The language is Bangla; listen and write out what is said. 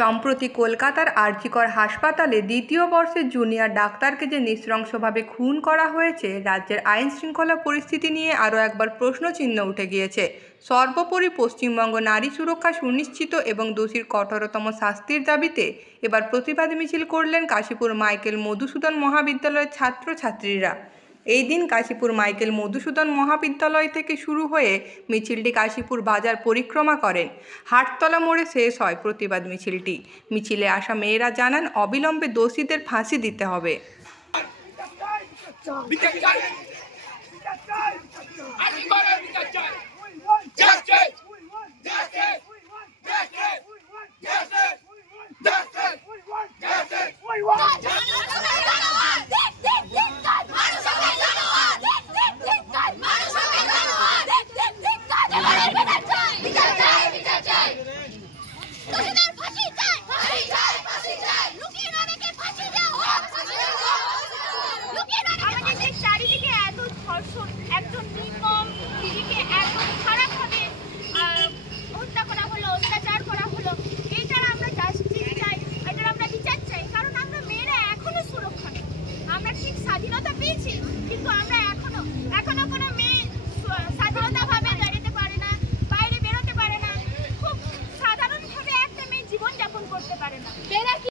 সম্প্রতি কলকাতার আরজিকর হাসপাতালে দ্বিতীয় বর্ষের জুনিয়র ডাক্তারকে যে নৃশংসভাবে খুন করা হয়েছে, রাজ্যের আইন শৃঙ্খলা পরিস্থিতি নিয়ে আরও একবার প্রশ্নচিহ্ন উঠে গিয়েছে। সর্বোপরি পশ্চিমবঙ্গ নারী সুরক্ষা সুনিশ্চিত এবং দোষীর কঠোরতম শাস্তির দাবিতে এবার প্রতিবাদ মিছিল করলেন কাশীপুর মাইকেল মধুসূদন মহাবিদ্যালয়ের ছাত্রছাত্রীরা। এই দিন কাশীপুর মাইকেল মধুসূদন মহাবিদ্যালয় থেকে শুরু হয়ে মিছিলটি কাশীপুর বাজার পরিক্রমা করেন। হাটতলা মোড়ে শেষ হয় প্রতিবাদ মিছিলটি। মিছিলে আসা মেয়েরা জানান, অবিলম্বে দোষীদের ফাঁসি দিতে হবে।